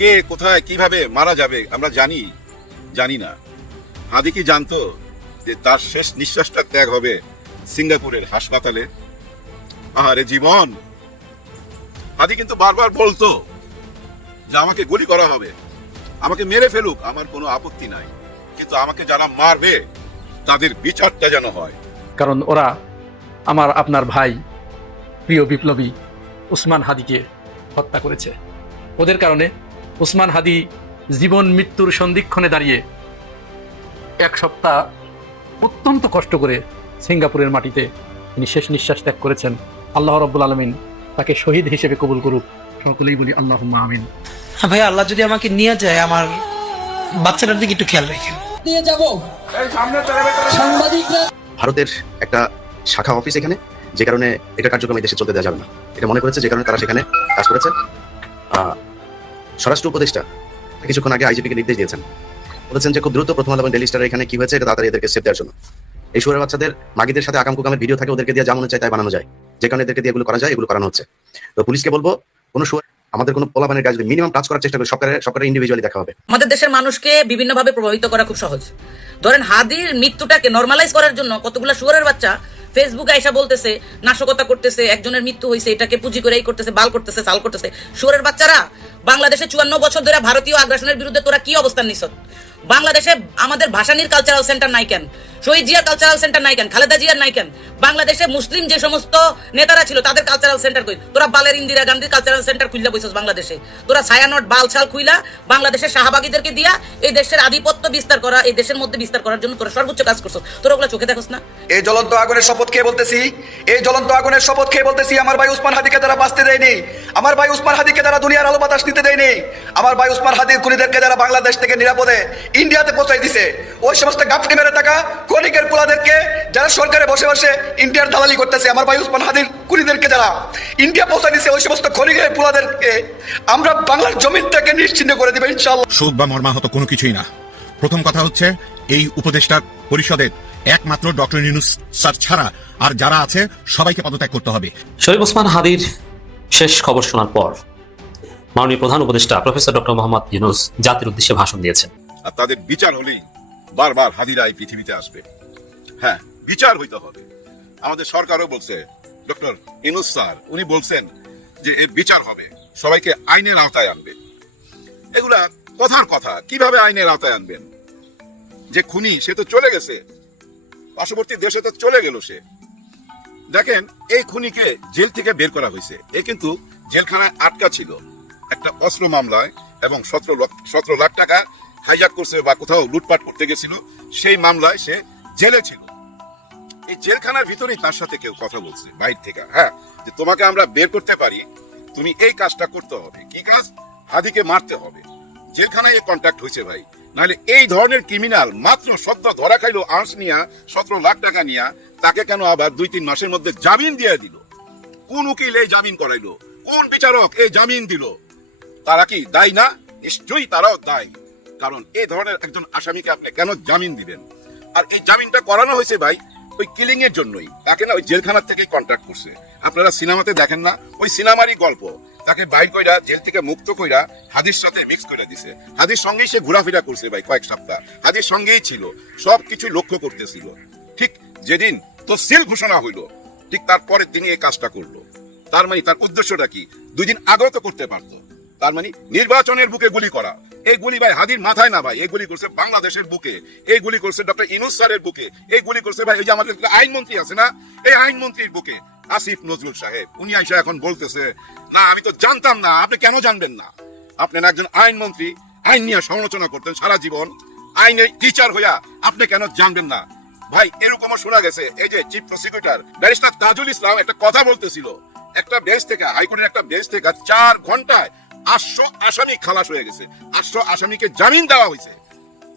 কে কোথায় কিভাবে মারা যাবে আমরা জানি না। হাদি কি জানতো যে তার শেষ নিঃশ্বাসটা ত্যাগ হবে সিঙ্গাপুরের হাসপাতালে? আরে জীবন, হাদি কিন্তু বারবার বলতো যে আমাকে গুলি করা হবে, আমাকে মেরে ফেলুক, আমার কোনো আপত্তি নাই, কিন্তু আমাকে যারা মারবে তাদের বিচারটা যেন হয়। কারণ ওরা আপনার ভাই প্রিয় বিপ্লবী উসমান হাদিকে হত্যা করেছে। ওদের কারণে উসমান হাদি জীবন মৃত্যুর সন্ধিক্ষণে দাঁড়িয়ে এক সপ্তাহ অত্যন্ত কষ্ট করে সিঙ্গাপুরের মাটিতে তিনি শেষ নিঃশ্বাস ত্যাগ করেছেন। আল্লাহ রাব্বুল আলামিন তাকে শহীদ হিসেবে কবুল করুক, সকলেই বলি আল্লাহুম্মা আমিন। ভাই, আল্লাহ যদি আমাকে নিয়ে যায়, আমার বাচ্চাটার দিকে একটু খেয়াল রাখেন। দিয়ে যাব সাংবাদিকরা। ভারতের একটা শাখা অফিস এখানে, যে কারণে এটা কার্যক্রম এই দেশে চলতে দেওয়া যাবে না, এটা মনে করেছে, যে কারণে তারা সেখানে কাজ করেছে। স্বরাষ্ট্র উপদেষ্টা কিছুক্ষণ আগে আইজিপিকে নির্দেশ দিয়েছেন, বলেছেন যে খুব দ্রুত প্রথম আলো এবং ডেইলি স্টার এখানে কি হয়েছে এটা তাড়াতাড়ি এদেরকে সেভ দেওয়ার জন্য। এই শুয়ারের বাচ্চাদের মাগিদের সাথে আকাম কুকামের ভিডিও থাকে, ওদেরকে দিয়ে যা মনে চায় তাই বানানো যায়, যে কারণে এদেরকে দিয়ে এগুলো করা যায়, এগুলো করানো হচ্ছে। তো পুলিশকে বলবো, কোনো শুয়ার আমাদের কোনো পোলাপানের কাজ মিনিমাম টাচ করার চেষ্টা করে সরকারের ইন্ডিভিজুয়ালি দেখা হবে। আমাদের দেশের মানুষকে বিভিন্নভাবে প্রভাবিত করা খুব সহজ। ধরেন হাদির মৃত্যুটাকে নরমালাইজ করার জন্য কতগুলো শুয়ারের বাচ্চা ফেসবুকে আইসা বলতেছে, নাশকতা করতেছে, একজনের মৃত্যু হয়েছে, এটাকে পুঁজি করে এই করতেছে, বাল করতেছে, চাল করতেছে। শুয়ারের বাচ্চারা, বাংলাদেশে 54 বছর ধরে ভারতীয় আগ্রাসনের বিরুদ্ধে তোরা কি অবস্থান নিছ? বাংলাদেশে আমাদের ভাসানীর কালচারাল সেন্টার নাই কেন? শহীদ জিয়ার কালচারাল সেন্টার নাই কেন? খালেদা জিয়ার নাই কেন? বাংলাদেশে মুসলিম যে সমস্ত নেতারা ছিল তাদের কালচারাল সেন্টার কই? তোরা বালের ইন্দিরা গান্ধীর কালচারাল সেন্টার খুইলা বইছস বাংলাদেশে। তোরা ছায়ানট বাল ছাল খুইলা বাংলাদেশের শাহবাগীদেরকে দিয়া এই দেশের আধিপত্য বিস্তার করা, এই দেশের মধ্যে বিস্তার করার জন্য তোরা সর্বোচ্চ কাজ করছস। তোরা ওগুলা চোখে দেখোস না? এই জ্বলন্ত আগুনের শপথ খেয়ে বলতেছি, আমার ভাই উসমান হাদিকে তারা বাঁচতে দেয়নি, আমার ভাই উসমান হাদিকে তারা দুনিয়ার আলো বাতাস নিতে দেয়নি, আমার ভাই উসমান হাদির খুনিদেরকে যারা বাংলাদেশ থেকে নিরাপদে ইন্ডিয়াতে পৌঁছাই দিছে, ওই সমস্ত গাপটি মেরে থাকা খনিকের পোলাদেরকে যারা সরকারে বসে বসে ইন্ডিয়ার দালালি করতেছে, আমার ভাই উসমান হাদির খুনিদেরকে যারা ইন্ডিয়া পৌঁছাই দিছে, ওই সমস্ত খনিকের পোলাদেরকে আমরা বাংলার জমিন থেকে নিশ্চিহ্ন করে দিব ইনশাআল্লাহ। শোক বা মর্মাহত কোনো কিছুই না। প্রথম কথা হচ্ছে, এই উপদেষ্টা পরিষদের একমাত্র ডক্টর ইউনূস স্যার ছাড়া আর যারা আছে সবাইকে পদত্যাগ করতে হবে। শরীফ ওসমান হাদির শেষ খবর শোনার পর মাননীয় প্রধান উপদেষ্টা প্রফেসর ডক্টর মোহাম্মদ ইউনূস জাতির উদ্দেশ্যে ভাষণ দিয়েছেন। আর তাদের বিচার হলেই বারবার হাদিরা এই পৃথিবীতে আসবে। হ্যাঁ, বিচার হইতে হবে। আমাদের সরকারও বলছে, ডক্টর ইউনূস স্যার উনি বলছেন যে এর বিচার হবে, সবাইকে আইনের আওতায় আনবে। এগুলা কথার কথা, কিভাবে আইনের আওতায় আনবেন? যে খুনি সে তো চলে গেছে, পার্শ্ববর্তী দেশে তো চলে গেল সে। দেখেন, এই খুনিকে জেল থেকে বের করা হয়েছে, এ কিন্তু জেলখানায় আটকা ছিল একটা অস্ত্র মামলায়, এবং 17 লাখ টাকা হাইজাক করছে বা কোথাও লুটপাট করতে গেছিল, সেই মামলায় সে জেলে ছিল। এই জেলখানার ভিতরেই তার সাথে কেউ কথা বলছে বাইরে থেকে, হ্যাঁ, যে তোমাকে আমরা বের করতে পারি, তুমি এই কাজটা করতে হবে। কি কাজ? হাদিকে মারতে হবে। জেলখানায় এই কন্ট্যাক্ট হয়েছে ভাই। নাহলে এই ধরনের ক্রিমিনাল মাত্র সদ্য ধরা খাইলো আর্স নিয়া, 17 লাখ টাকা নিয়া, তাকে কেন আবার 2-3 মাসের মধ্যে জামিন দিয়ে দিল? কোন উকিল এই জামিন করাইলো? কোন বিচারক এই জামিন দিল? তারা কি দায়ী না? নিশ্চয়ই তারাও দায়ী। কারণ এই ধরনের একজন আসামিকে আপনি কেন জামিন দিবেন? আর এই জামিনটা করানো হয়েছে ভাই ওই কিলিং এর জন্যই। তাকে না ওই জেলখানার থেকেই কন্ট্যাক্ট করছে। আপনারা সিনেমাতে দেখেন না, ওই সিনেমারই গল্প। তাকে বাইর কইরা, জেল থেকে মুক্ত কইরা হাদির সাথে মিক্স করে দিছে। হাদির সঙ্গেই সে ঘোরাফেরা করছে ভাই কয়েক সপ্তাহ, হাদির সঙ্গেই ছিল, সবকিছু লক্ষ্য করতেছিল। ঠিক যেদিন তো সিল ঘোষণা হইলো, ঠিক তারপরে তিনি এই কাজটা করলো। তার মানে তার উদ্দেশ্যটা কি? 2 দিন আগেও তো করতে পারতো। তার মানে নির্বাচনের বুকে গুলি করা। এই গুলি ভাই হাদির মাথায় না ভাই, এই গুলি করছে বাংলাদেশের বুকে, এই গুলি করছে ডক্টর ইউনূস স্যারের বুকে, এই গুলি করছে ভাই ওই যে আমাদের আইনমন্ত্রী আছে না, এই আইনমন্ত্রীর বুকে, আসিফ নজরুল সাহেব। উনি আইসা এখন বলতেছে, না আমি তো জানতাম না। আপনি কেন জানবেন না? আপনার একজন আইনমন্ত্রী, আইন নিয়ে সমালোচনা করতেন সারা জীবন, আইনের টিচার হইয়া আপনি কেন জানবেন না? ভাই এরকমও শোনা গেছে, এই যে chief prosecutor barrister Tajul Islam একটা কথা বলতেছিল, একটা বেঞ্চ থেকে, হাইকোর্টের একটা বেঞ্চ থেকে 4 ঘন্টায় 800 আসামি খালাস হয়ে গেছে, 800 আসামিকে জামিন দেওয়া হয়েছে।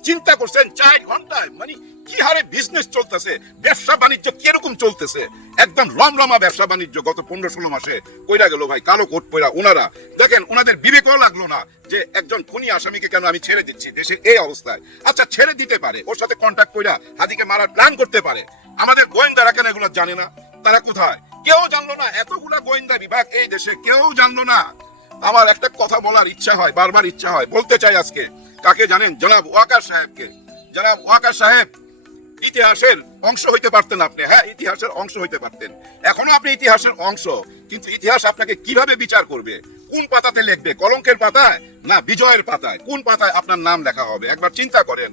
চিন্তা করছেন 4 ঘন্টায়, মানে কি হারে বিজনেস চলতেছে, ব্যবসা বাণিজ্য কিরকম চলতেছে, একদম রমরমা ব্যবসা বাণিজ্য গত 15-16 মাসে কইরা গেল ভাই। কালো কোট পয়রা ওনারা, দেখেন ওনাদের বিবেকও লাগলো না যে একজন খুনি আসামিকে কেন আমি ছেড়ে দিচ্ছি দেশে এই অবস্থায়। আচ্ছা ছেড়ে দিতে পারে, ওর সাথে কন্ট্যাক্ট কইরা হাদিকে মারার প্ল্যান করতে পারে। আমাদের গোয়েন্দারা কেন এগুলো জানে না? তারা কোথায়? কেউ জানলো না। এতগুলা গোয়েন্দা বিভাগ এই দেশে, কেউ জানলো না। আমার একটা কথা বলার ইচ্ছা হয়, বারবার ইচ্ছা হয়, বলতে চাই আজকে। কাকে জানেন? জনাব ওয়াকার সাহেবকে। জনাব ওয়াকার সাহেব, ইতিহাসের অংশ হইতে পারতেন আপনি। হ্যাঁ, ইতিহাসের অংশ হইতে পারতেন। এখনো আপনি ইতিহাসের অংশ, কিন্তু ইতিহাস আপনাকে কিভাবে বিচার করবে? কোন পাতাতে লিখবে? কলঙ্কের পাতায় না বিজয়ের পাতায়? কোন পাতায় আপনার নাম লেখা হবে? একবার চিন্তা করেন।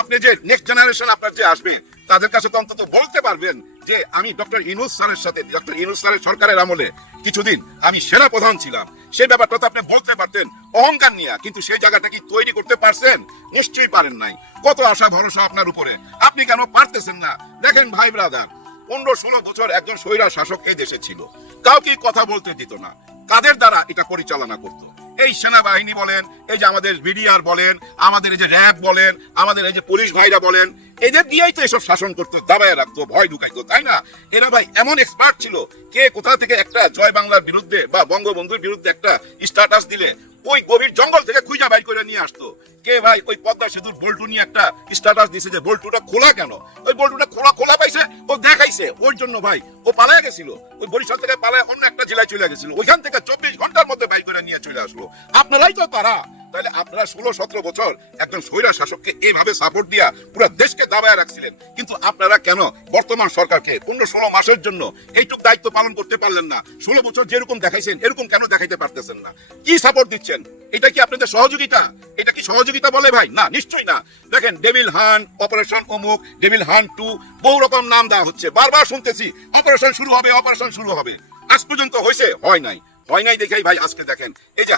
আপনি যে নেক্সট জেনারেশন আপনার যে আসবে, তাদের কাছে তো অন্তত বলতে পারবেন যে আমি ডক্টর ইউনূস স্যারের সাথে, ডক্টর ইউনূস স্যারের সরকারের আমলে কিছুদিন আমি সেনা প্রধান ছিলাম। সেই ব্যাপারটা তো আপনি বলতে পারতেন অহংকার নিয়ে, কিন্তু সেই জায়গাটা কি তৈরি করতে পারছেন? নিশ্চয়ই পারেন নাই। কত আশা ভরসা আপনার উপরে, আপনি কেন পারতেছেন না? দেখেন ভাই ব্রাদার, 15-16 বছর একজন স্বৈরা শাসক এই দেশে ছিল, কাউকে কথা বলতে দিত না। কাদের দ্বারা এটা পরিচালনা করতো? এই সেনাবাহিনী বলেন, এই যে আমাদের বিডিআর বলেন, আমাদের এই যে র্যাব বলেন, আমাদের এই যে পুলিশ ভাইরা বলেন, এদের দিয়েই তো এসব শাসন করতো, দাবায় রাখতো, ভয় ঢুকাইতো, তাই না? এরা ভাই এমন এক্সপার্ট ছিল, কে কোথা থেকে একটা জয় বাংলার বিরুদ্ধে বা বঙ্গবন্ধুর বিরুদ্ধে একটা স্ট্যাটাস দিলে ওই গভীর জঙ্গল থেকে খুঁজা বাইর করে নিয়ে আসতো। কে ভাই ওই পদ্মা সেতুর বল্টু নিয়ে একটা স্ট্যাটাস দিছে যে বল্টুটা খোলা কেন? ওই বল্টুটা খোলা পাইছে, ও দেখাইছে, ওর জন্য ভাই ও পালায় গেছিল। ওই বরিশাল থেকে পালায় অন্য একটা জেলায় চলে গেছিল, ওইখান থেকে 24 ঘন্টার মধ্যে বাইর করে নিয়ে চলে আসলো। আপনারাই তো তারা। তাহলে আপনারা 16-17 বছর একজন স্বৈরা শাসককে এইভাবে সাপোর্ট দিয়া পুরো দেশকে দাবায় রাখছিলেন, কিন্তু আপনারা কেন বর্তমান সরকারকে 15-16 মাসের জন্য এইটুক দায়িত্ব পালন করতে পারলেন না? 16 বছর যেরকম দেখাইছেন এরকম কেন দেখাইতে পারতেছেন না? কি সাপোর্ট দিচ্ছেন? এটা কি আপনাদের সহযোগিতা? এটা কি সহযোগিতা বলে ভাই? না, নিশ্চয়ই না। দেখেন, ডেভিল হান, অপারেশন অমুক, ডেভিল হান 2, বহু রকম নাম দেওয়া হচ্ছে। বারবার শুনতেছি অপারেশন শুরু হবে, অপারেশন শুরু হবে। আজ পর্যন্ত হয়েছে? হয় নাই। হয় নাই দেখেই ভাই আজকে দেখেন এই যে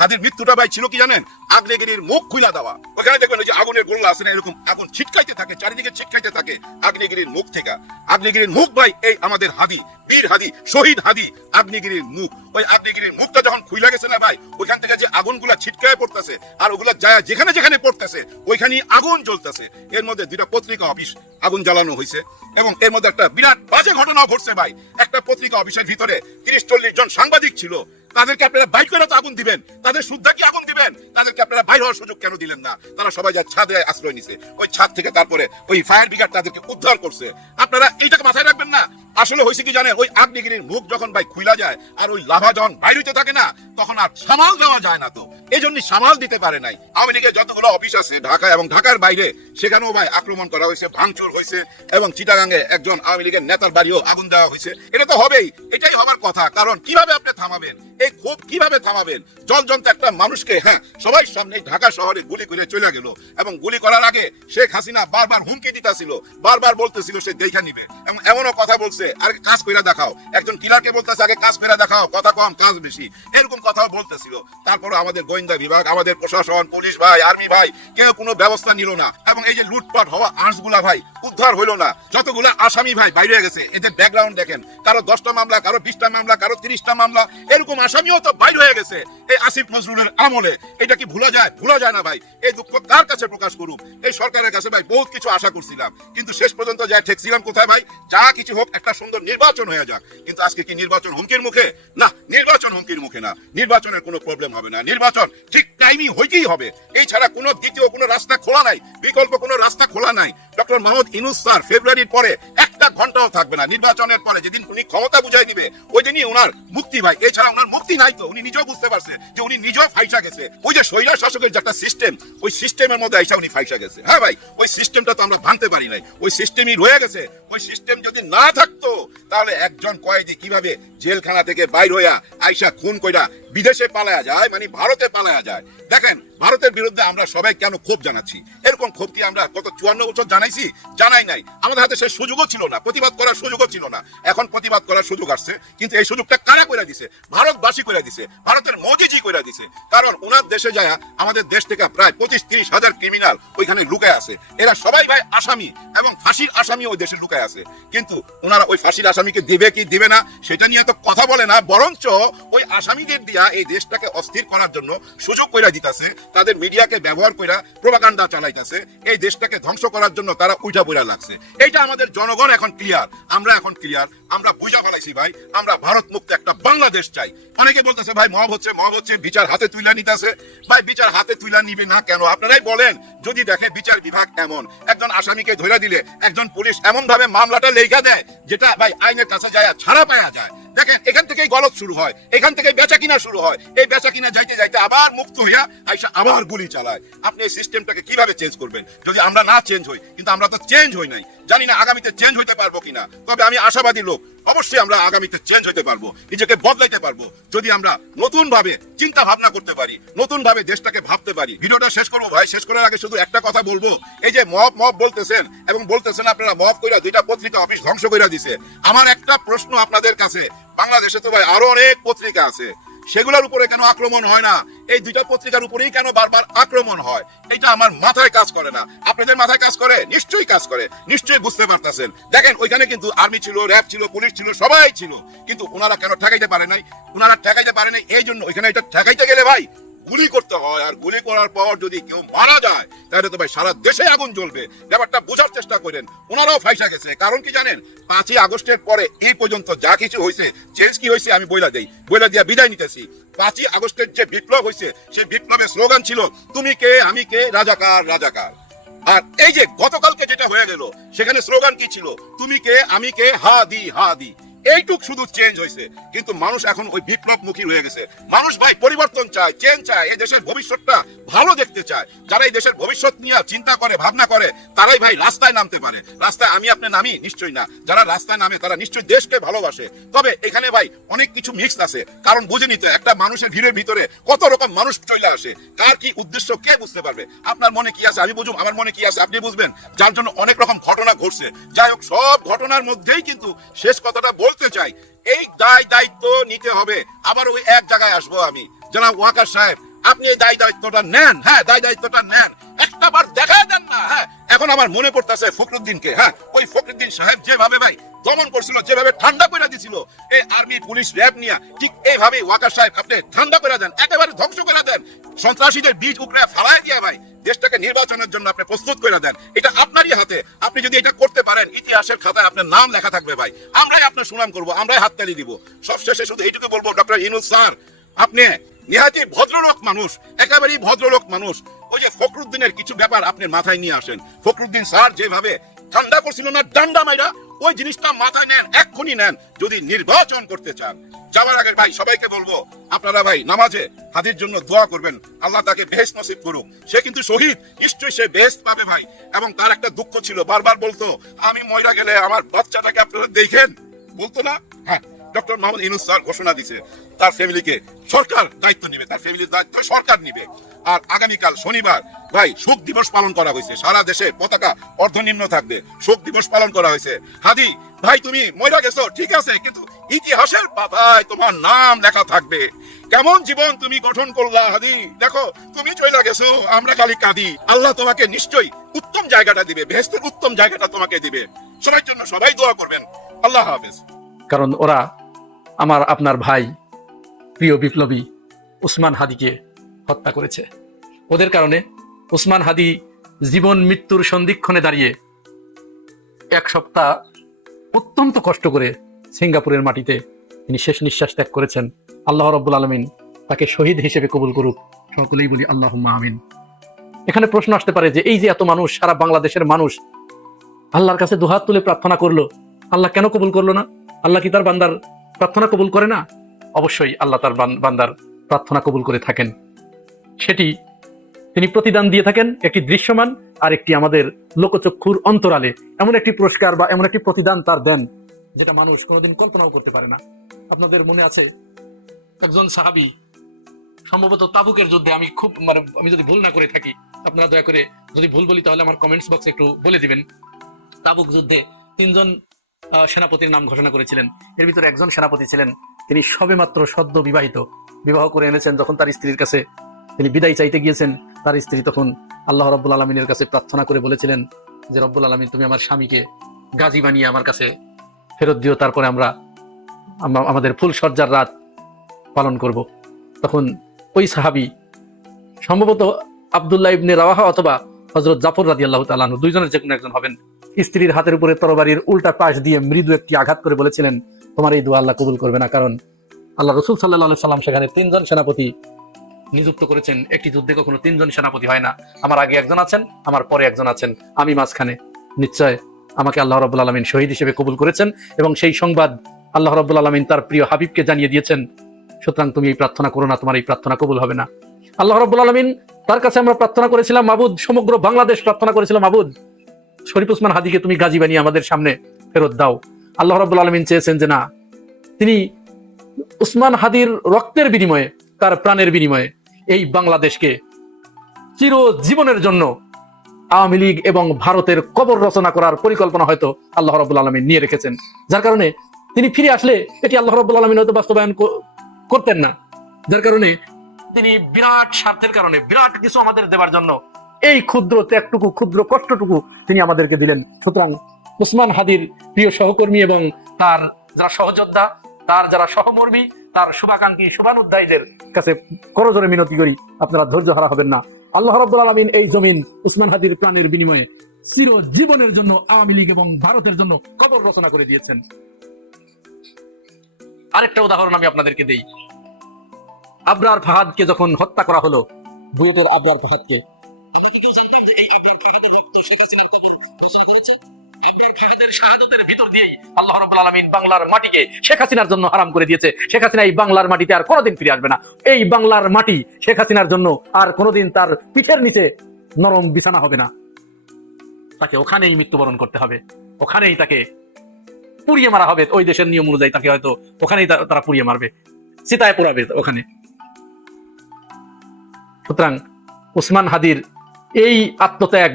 হাদির মৃত্যুটা ভাই ছিল কি জানেন? আগ্নেয়গিরির মুখ খুলা দেওয়া। ওখানে দেখবেন ওই যে আগুনের গোল্লা আছে না, এরকম আগুন ছিটকাইতে থাকে, চারিদিকে ছিটকাইতে থাকে আগ্নেয়গিরির মুখ থেকে। আগ্নেয়গিরির মুখ ভাই এই আমাদের হাদি, বীর হাদি, শহীদ হাদি, আগ্নেয়গিরির মুখ। ওই আগ্নেয়গিরির মুখটা যখন খুইলা গেছে না ভাই, ওইখান থেকে যে আগুনগুলা ছিটকায় পড়তেছে আর ওগুলা যায় যেখানে যেখানে পড়তেছে ওইখানেই আগুন জ্বলতেছে। এর মধ্যে 2টা পত্রিকা অফিস আগুন জ্বালানো হয়েছে, এবং এর মধ্যে একটা বিরাট বাজে ঘটনা ঘটছে ভাই। একটা পত্রিকা অফিসের ভিতরে 30-40 জন সাংবাদিক ছিল, তাদেরকে আপনারা বাইর করে তো আগুন দিবেন, তাদের শুদ্ধা কি আগুন দিবেন? তাদেরকে আপনারা বাইর হওয়ার সুযোগ কেন দিলেন না? তারা সবাই যা ছাদে আশ্রয় নিছে, ওই ছাদ থেকে তারপরে ওই ফায়ার ব্রিগেড তাদেরকে উদ্ধার করছে। আপনারা এইটাকে মাথায় রাখবেন না? আসলে হয়েছে কি জানেন, ওই আগ্নেয়গিরির মুখ যখন ভাই খুইলা যায় আর ওই লাভা যখন বাইর হইতে থাকে না, তখন আর সামাল দেওয়া যায় না। তো এই জন্য সামাল দিতে পারে নাই। আওয়ামী লীগের যতগুলো অফিস আছে ঢাকা এবং ঢাকার বাইরে, সেখানেও ভাই আক্রমণ করা হয়েছে, ভাঙচুর হয়েছে, এবং চিটাগাঙ্গে একজন আওয়ামী লীগের নেতার বাড়িও আগুন দেওয়া হয়েছে। এটা তো হবেই, এটাই হবার কথা। কারণ কিভাবে আপনি থামাবেন এই ক্ষোভ? কিভাবে থামাবেন? জলজন্ত একটা মানুষকে, হ্যাঁ, সবাই সামনে ঢাকা শহরে গুলি করে চলে গেল, এবং গুলি করার আগে শেখ হাসিনা বারবার হুমকি দিতেছিল, বারবার বলতেছিল সে দেখা নিবে, এবং এমনও কথা বলছে আর কাজ কইরা দেখাও। একজন কিলারকে বলতেছে আগে কাজ কইরা দেখাও, কথা কম কাজ বেশি, এরকম কথাও বলতেছিল। তারপরে আমাদের গোয়েন্দা বিভাগ, আমাদের প্রশাসন, পুলিশ ভাই, আর্মি ভাই, কেউ কোনো ব্যবস্থা নিল না, এবং এই যে লুটপাট হওয়া আর্টসগুলা ভাই উদ্ধার হইল না। যতগুলা আসামি ভাই বাইরে গেছে, এদের ব্যাকগ্রাউন্ড দেখেন, কারো 10টা মামলা, কারো 20টা মামলা, কারো 30টা মামলা, এরকম আসামিও তো বাইর হয়ে গেছে এই আসিফ নজরুলের আমলে। এটা কি ভুলা যায়? ভুলা যায় না ভাই। এই দুঃখ কার কাছে প্রকাশ করুম? এই সরকারের কাছে ভাই বহুত কিছু আশা করছিলাম, কিন্তু শেষ পর্যন্ত যা ঠেকছিলাম কোথায় ভাই? যা কিছু হোক, একটা সুন্দর নির্বাচন হয়ে যাক। কিন্তু আজকে কি নির্বাচন হুমকির মুখে? না, নির্বাচন হুমকির মুখে না। নির্বাচনের কোনো প্রবলেম হবে না, নির্বাচন ঠিক টাইমই হইতেই হবে। এই ছাড়া কোনো দ্বিতীয় কোনো রাস্তা খোলা নাই, বিকল্প কোনো রাস্তা খোলা নাই। ডক্টর মোহাম্মদ ইউনূস স্যার ফেব্রুয়ারির পরে একটা ঘন্টাও থাকবে না। নির্বাচনের পরে যেদিন উনি ক্ষমতা বুঝাই দিবে, ওই দিনই ওনার মুক্তি ভাই। এছাড়া ওনার মুক্তি নাই। তো উনি নিজেও বুঝতে পারছে যে উনি নিজেও ফাইসা গেছে। ওই যে স্বৈরা শাসকের যে একটা সিস্টেম, ওই সিস্টেমের মধ্যে আইসা উনি ফাইসা গেছে। হ্যাঁ ভাই, ওই সিস্টেমটা তো আমরা ভাঙতে পারি নাই, ওই সিস্টেমই রয়ে গেছে। ওই সিস্টেম যদি না থাকতো, তাহলে একজন কয়েদি কিভাবে জেলখানা থেকে বাইর হইয়া আইসা খুন কইরা বিদেশে পালায়া যায়, মানে ভারতে পালায়া যায়। দেখেন, ভারতের বিরুদ্ধে আমরা সবাই কেন ক্ষোভ জানাচ্ছি? এরকম ক্ষোভ কি আমরা গত 54 বছর জানাইছি? জানাই নাই। আমাদের হাতে সে সুযোগও ছিল না, প্রতিবাদ করার সুযোগও ছিল না। এখন প্রতিবাদ করার সুযোগ আসছে, কিন্তু এই সুযোগটা কারা কইরা দিছে? ভারতবাসী কইরা দিছে, ভারতের মোদিজি কইরা দিছে। কারণ ওনার দেশে যায় আমাদের দেশ থেকে প্রায় 25-30 হাজার ক্রিমিনাল ওইখানে লুকায় আছে। এরা সবাই ভাই আসামি, এবং ফাঁসির আসামি ওই দেশে লুকায় আছে। কিন্তু ওনারা ওই ফাঁসির আসামিকে দিবে কি দিবে না সেটা নিয়ে তো কথা বলে না, বরঞ্চ ওই আসামিদের দিয়া এই দেশটাকে অস্থির করার জন্য সুযোগ কইরা দিতেছে। তাদের মিডিয়াকে ব্যবহার কইরা প্রোপাগান্ডা চালাইতেছে। এই দেশটাকে ধ্বংস করার জন্য তারা উইটা বইরা লাগছে। এইটা আমাদের জনগণ এখন ক্লিয়ার, আমরা এখন ক্লিয়ার, আমরা বুঝা ফেলাইছি ভাই। আমরা ভারত মুক্ত একটা বাংলাদেশ চাই। অনেকে বলতেছে ভাই মব হচ্ছে, বিচার হাতে তুইলা নিতেছে। ভাই বিচার হাতে তুইলা নিবে না কেন? আপনারাই বলেন, যদি দেখে বিচার বিভাগ এমন একজন আসামিকে ধরে দিলে একজন পুলিশ এমন ভাবে মামলাটা লেখা দেয় যেটা ভাই আইনের কাছে যায় ছাড়া পাওয়া যায়, দেখেন এখান থেকেই গলত শুরু হয়, এখান থেকে বেচা কিনা শুরু হয়, এই বেচা কিনা যাইতে যাইতে আবার মুক্ত হইয়া আইসা আবার গুলি চালায়। আপনি এই সিস্টেমটাকে কিভাবে চেঞ্জ করবেন যদি আমরা না চেঞ্জ হই? কিন্তু আমরা তো চেঞ্জ হই নাই, জানি না আগামীতে চেঞ্জ হইতে পারবো কিনা। তবে আমি আশাবাদী লোক, অবশ্যই আমরা আগামীতে চেঞ্জ হইতে পারবো, নিজেকে বদলাইতে পারবো যদি আমরা নতুন ভাবে চিন্তা ভাবনা করতে পারি, নতুন ভাবে দেশটাকে ভাবতে পারি। ভিডিওটা শেষ করবো ভাই, শেষ করার আগে শুধু একটা কথা বলবো, এই যে মব মব বলতেছেন এবং বলতেছেন আপনারা মব কইরা 2টা পত্রিকা অফিস ধ্বংস কইরা দিছে। আমার একটা প্রশ্ন আপনাদের কাছে, বাংলাদেশে তো ভাই আরো অনেক পত্রিকা আছে, সেগুলোর উপরে কেন আক্রমণ হয় না? এই 2টা পত্রিকার উপরেই কেন বারবার আক্রমণ হয়? এটা আমার মাথায় কাজ করে না। আপনাদের মাথায় কাজ করে? নিশ্চয়ই কাজ করে, নিশ্চয়ই বুঝতে পারতেছেন। দেখেন ওইখানে কিন্তু আর্মি ছিল, র্যাব ছিল, পুলিশ ছিল, সবাই ছিল, কিন্তু ওনারা কেন ঠেকাইতে পারে নাই? ওনারা ঠেকাইতে পারে নাই এই জন্য ওইখানে এটা ঠেকাইতে গেলে ভাই গুলি করতে হয়, আর গুলি করার পর যদি কেউ মারা যায় তাহলে তো ভাই সারা দেশে আগুন জ্বলবে। ব্যাপারটা বোঝার চেষ্টা করেন। ওনারাও ফাইসা গেছে, কারণ কি জানেন? 5ই আগস্টের পরে এই পর্যন্ত যা কিছু হয়েছে, চেঞ্জ কি হয়েছে আমি বইলা দিয়া বিদায় নিতেছি। 5ই আগস্টের যে বিপ্লব হয়েছে, সেই বিপ্লবের স্লোগান ছিল তুমি কে আমি কে, রাজাকার রাজাকার। আর এই যে গতকালকে যেটা হয়ে গেল, সেখানে স্লোগান কি ছিল? তুমি কে আমি কে, হাদি হাদি। এইটুক শুধু চেঞ্জ হয়েছে, কিন্তু মানুষ এখন ওই বিপ্লবমুখী হয়ে গেছে। মানুষ ভাই পরিবর্তন চায়, চেঞ্জ চায়, এই দেশের ভবিষ্যৎটা ভালো দেখতে চায়। যারা এই দেশের ভবিষ্যৎ নিয়ে চিন্তা করে, ভাবনা করে, তারাই ভাই রাস্তায় নামতে পারে। রাস্তায় আমি আপনি নামি নিশ্চয়ই না, যারা রাস্তায় নামে তারা নিশ্চয়ই দেশকে ভালোবাসে। তবে এখানে ভাই অনেক কিছু মিক্স আছে, কারণ বুঝে নিতে একটা মানুষের ভিড়ের ভিতরে কত রকম মানুষ চলে আসে, কার কি উদ্দেশ্য কে বুঝতে পারবে? আপনার মনে কি আছে আমি বুঝুম, আমার মনে কি আছে আপনি বুঝবেন, যার জন্য অনেক রকম ঘটনা ঘটছে। যাই হোক, সব ঘটনার মধ্যেই কিন্তু শেষ কথাটা বলতে চাই, এই দায়িত্ব নিতে হবে। আবার ওই এক জায়গায় আসবো আমি, জনাব ওয়াকার সাহেব, আপনি এই দায়িত্বটা নেন। হ্যাঁ, দায়িত্বটা নেন, একটা বার দেখায় দেন না। হ্যাঁ, এখন আমার মনে পড়তেছে ফখরুদ্দিনকে। হ্যাঁ, ওই ফখরুদ্দিন সাহেব যেভাবে ভাই দমন করছিল, যেভাবে ঠান্ডা করে দিছিল এই আর্মি পুলিশ র্যাব নিয়ে, ঠিক এইভাবে ওয়াকার সাহেব আপনি ঠান্ডা করে দেন, একেবারে ধ্বংস করে দেন। সন্ত্রাসীদের বীজ উপড়ে ফালাই দিয়ে ভাই দেশটাকে নির্বাচনের জন্য আপনি প্রস্তুত করে দেন। এটা আপনারই হাতে। আপনি যদি এটা করতে পারেন, ইতিহাসের খাতায় আপনার নাম লেখা থাকবে ভাই। আমরাই আপনার সুনাম করবো, আমরাই হাততালি দিব। সবশেষে শুধু এইটুকু বলবো, ডক্টর ইউনূস স্যার, আপনি নিহাতি ভদ্রলোক মানুষ, একেবারেই ভদ্রলোক মানুষ। ওই যে ফখরুদ্দিনের কিছু ব্যাপার আপনি মাথায় নিয়ে আসেন। ফখরুদ্দিন স্যার যেভাবে ঠান্ডা করছিল না ডান্ডা মাইরা, ওই জিনিসটা মাথায় নেন, এক্ষুনি নেন যদি নির্বাচন করতে চান। যাওয়ার আগে ভাই সবাইকে বলবো, আপনারা ভাই নামাজে হাদির জন্য দোয়া করবেন, আল্লাহ তাকে বেহেশত নসিব করুক। সে কিন্তু শহীদ, নিশ্চয়ই সে বেহেশত পাবে ভাই। এবং তার একটা দুঃখ ছিল, বারবার বলতো আমি মইরা গেলে আমার বাচ্চাটাকে আপনারা দেখেন, বলতো না? হ্যাঁ, ডক্টর মোহাম্মদ ইউনূস স্যার ঘোষণা দিয়েছে তার ফ্যামিলিকে সরকার দায়িত্ব নিবে, তার ফ্যামিলির দায়িত্ব সরকার নিবে। আর আগামীকাল শনিবার ভাই শোক দিবস পালন করা হয়েছে, সারা দেশে পতাকা অর্ধনিম্ন থাকবে, শোক দিবস পালন করা হয়েছে। হাদি ভাই তুমি মইরা গেছো ঠিক আছে, কিন্তু ইতিহাসের পাতায় তোমার নাম লেখা থাকবে। কেমন জীবন তুমি গঠন করলা হাদি, দেখো তুমি চলে গেছো, আমরা খালি কাঁদি। আল্লাহ তোমাকে নিশ্চয়ই উত্তম জায়গাটা দিবে, বেহেশতের উত্তম জায়গাটা তোমাকে দিবে। সবার জন্য সবাই দোয়া করবেন। আল্লাহ হাফেজ। কারণ ওরা আমার আপনার ভাই প্রিয় বিপ্লবী উসমান হাদিকে হত্যা করেছে। ওদের কারণে উসমান হাদি জীবন মৃত্যুর সন্ধিক্ষণে দাঁড়িয়ে 1 সপ্তাহ অত্যন্ত কষ্ট করে সিঙ্গাপুরের মাটিতে তিনি শেষ নিঃশ্বাস ত্যাগ করেছেন। আল্লাহ রাব্বুল আলামিন তাকে শহীদ হিসেবে কবুল করুক, সকলেই বলি আল্লাহুম্মা আমিন। এখানে প্রশ্ন আসতে পারে যে এই যে এত মানুষ, সারা বাংলাদেশের মানুষ আল্লাহর কাছে দুহাত তুলে প্রার্থনা করলো, আল্লাহ কেন কবুল করলো না? আল্লাহ কি তার বান্দার প্রার্থনা কবুল করে না? অবশ্যই আল্লাহ তার বান্দার প্রার্থনা কবুল করে থাকেন। সেটি তিনি প্রতিদান দিয়ে থাকেন, একটি দৃশ্যমান আর একটি আমাদের লোকচক্ষুর অন্তরালে এমন একটি পুরস্কার বা এমন একটি প্রতিদান তার দেন যেটা মানুষ কোনোদিন কল্পনাও করতে পারে না। আপনাদের মনে আছে একজন সাহাবী, সম্ভবত তাবুকের যুদ্ধে, আমি যদি ভুল না করে থাকি, আপনারা দয়া করে যদি ভুল বলি তাহলে আমার কমেন্টস বক্সে একটু বলে দিবেন। তাবুক যুদ্ধে 3 জন সেনাপতির নাম ঘোষণা করেছিলেন। এর ভিতরে একজন সেনাপতি ছিলেন, তিনি সবেমাত্র সদ্য বিবাহিত, বিবাহ করে এনেছেন। যখন তার স্ত্রীর কাছে তিনি বিদায় চাইতে গিয়েছেন, তার স্ত্রী তখন আল্লাহ রাব্বুল আলামিনের কাছে প্রার্থনা করে বলেছিলেন যে রব্বুল আলামিন তুমি আমার স্বামীকে গাজী বানিয়ে আমার কাছে ফেরত দিও, তারপরে আমরা আমাদের ফুল সজ্জার রাত পালন করব। তখন ওই সাহাবী, সম্ভবত আব্দুল্লাহ ইবনে রাওয়াহা অথবা হযরত জাফর রাদিয়াল্লাহু তাআলা আনহু, 2 জনের যে কোনো একজন হবেন, স্ত্রীর হাতের উপরে তরবারির উল্টা পাশ দিয়ে মৃদু একটি আঘাত করে বলেছিলেন তোমার এই দোয়া আল্লাহ কবুল করবে না, কারণ আল্লাহ রাসূল সাল্লাল্লাহু আলাইহি সাল্লাম সেখানে 3 জন সেনাপতি নিযুক্ত করেছেন। একটি যুদ্ধে কখনো 3 জন সেনাপতি হয় না। আমার আগে একজন আছেন, আমার পরে একজন আছেন, আমি মাঝখানে। নিশ্চয় আমাকে আল্লাহ রাব্বুল আলামিন শহীদ হিসেবে কবুল করেছেন এবং সেই সংবাদ আল্লাহ রাব্বুল আলামিন তার প্রিয় হাবিবকে জানিয়ে দিয়েছেন। সুতরাং তুমি এই প্রার্থনা করো না, তোমার এই প্রার্থনা কবুল হবে না। আল্লাহ রাব্বুল আলামিন তার কাছে আমরা প্রার্থনা করেছিলাম, মাবুদ, সমগ্র বাংলাদেশ প্রার্থনা করেছিল, মাবুদ শরীফ ওসমান হাদিকে তুমি গাজী বানিয়ে আমাদের সামনে ফেরত দাও। আল্লাহ রাব্বুল আলামিন চেয়েছেন যে না, তিনি ওসমান হাদির রক্তের বিনিময়ে, তার প্রাণের বিনিময়ে এই বাংলাদেশকে চিরজীবনের জন্য আওয়ামী লীগ এবং ভারতের কবর রচনা করার পরিকল্পনা হয়তো আল্লাহ রাব্বুল আলামিন নিয়ে রেখেছেন, যার কারণে তিনি ফিরে আসলে এটি আল্লাহ রাব্বুল আলামিন হয়তো বাস্তবায়ন করতেন না। যার কারণে তিনি বিরাট স্বার্থের কারণে বিরাট কিছু আমাদের দেবার জন্য এই ক্ষুদ্র ত্যাগটুকু, ক্ষুদ্র কষ্টটুকু তিনি আমাদেরকে দিলেন। সুতরাং ওসমান হাদির প্রিয় সহকর্মী এবং তার যারা সহযোদ্ধা, তার যারা সহমর্মী, তার শুভাকাঙ্ক্ষী শুভানুধ্যায়ীদের কাছে করজোরে মিনতি করি, আপনারা ধৈর্য হারা হবেন না। আল্লাহ রাব্বুল আলামিন এই জমিন ওসমান হাদির প্রাণের বিনিময়ে চিরজীবনের জন্য আওয়ামী লীগ এবং ভারতের জন্য কবর রচনা করে দিয়েছেন। আরেকটা উদাহরণ আমি আপনাদেরকে দেই। আবরার ফাহাদকে যখন হত্যা করা হলো, বুয়েটের আবরার ফাহাদকে, শাহাদাতের ভিতর দিয়েই আল্লাহ রাব্বুল আলামিন বাংলার মাটিকে শেখ হাসিনার জন্য হারাম করে দিয়েছে। শেখ হাসিনা এই বাংলার মাটিতে আর কোনোদিন ফিরে আসবে না। এই বাংলার মাটি শেখ হাসিনার জন্য আর কোনোদিন তার পিঠের নিচে নরম বিছানা হবে না। তাকে ওখানেই মৃত্যুবরণ করতে হবে, ওখানেই তাকে পুড়িয়ে মারা হবে। ওই দেশের নিয়ম অনুযায়ী তাকে হয়তো ওখানেই তারা পুড়িয়ে মারবে, চিতায় পোড়াবে ওখানে। সুতরাং ওসমান হাদির এই আত্মত্যাগ,